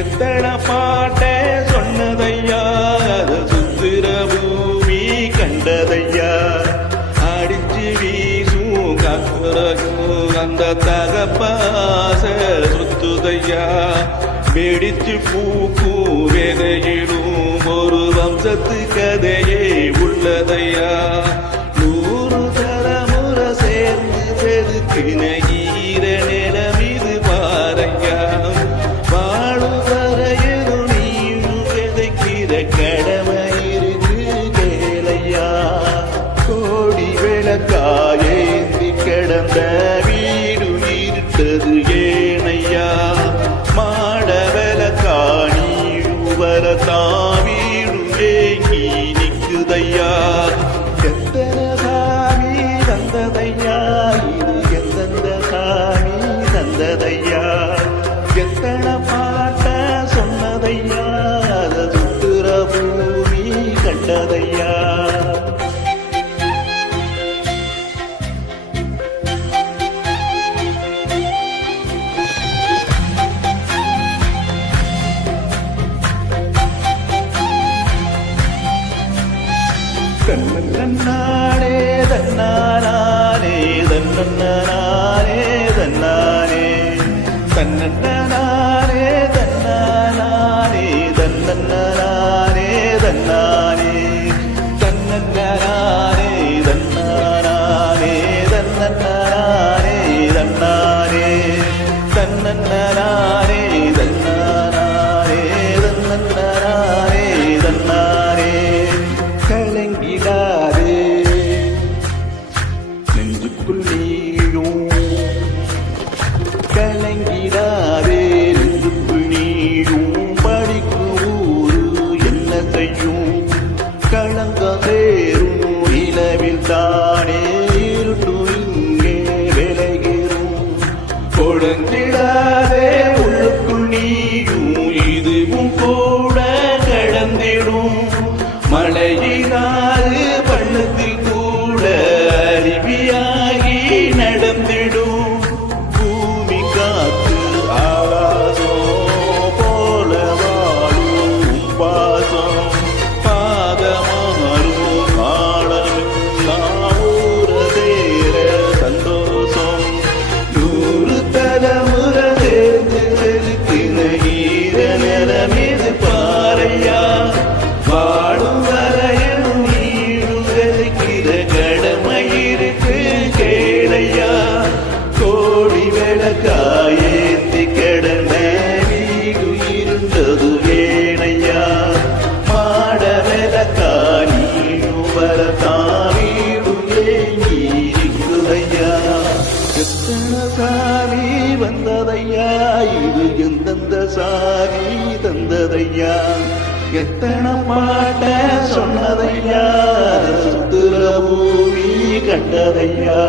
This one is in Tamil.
எத்தனை பாட்ட சொன்னதையா அது சுத்திர பூமி கண்டதையா அடிச்சு வீசும் காக்குறகும் அந்த தகப்பாச சுத்துதையா வெடிச்சு பூக்கும் வேதையிடும் ஒரு வம்சத்து கதையே உள்ளதையா 100 தலைமுறை சேர்ந்து செதுக்கின ஈர நிலம் இது பாரையா வாழும் வரையிலும் நீயும் விதைக்கிற கடமை இருக்கு கேளையா கோடி விளக்காயேந்தி கிடந்த வீடு இருட்டது ஏனையா தாவீடு ஏங்கி நிக்குதையா எத்தனை சாமி தந்ததையா இது எந்தெந்த சாமி தந்ததையா எத்தனை பாட்ட சொன்னதையா அது சுத்துற பூமி கண்டதையா தன்னன்னானே தன்னானே தன்னன்னானே தன்னானே தன்னன்னானே தன்னானே தன்னன்னானே தன்னானே தன்னன்னானே தன்னானே தன்னன்னானே தன்னானே தன்னன்னானே தன்னானே தன்னன்னானே தன்னானே கலங்கிடாதே நெஞ்சுக்குள் நீயும் கலங்கிடாதே நெஞ்சுக்குள் நீயும் படிக்கும் ஊரு என்ன செய்யும் களங்க சேரும் நிலவில் தானே இருட்டு இங்கே விலகிரும் கொடுங்கிடாதே உள்ளுக்குள் நீயும் இதுவும் கூட கடந்திடும் மழையினாறு பள்ளத்தில் கூட அருவியாகி நடந்திடும் பூமி காத்து ஆகாசம் போல வாழும் பாசம் பாதமாறும் காலமெல்லாம் ஊரதேர சந்தோஷம் 100 தலைமுறை சேர்ந்து செதுக்கின ஈர நிலமீது பாறையா வாழும் வரையிலும் நீடும் விதைக்கிற கடமை இருக்கு கேளையா கோடி விளக்காயேந்தி கிடந்த வீடு இருந்தது வேணையா மாட விளக்கா நீடும் வரத்தான் வீடு ஏங்கி இருக்குதையா எத்தனை சாமி வந்ததையா இது எந்தெந்த சாமி தந்ததையா எத்தனை பாட்ட சொன்னதையா சுத்துற பூமி கண்டதையா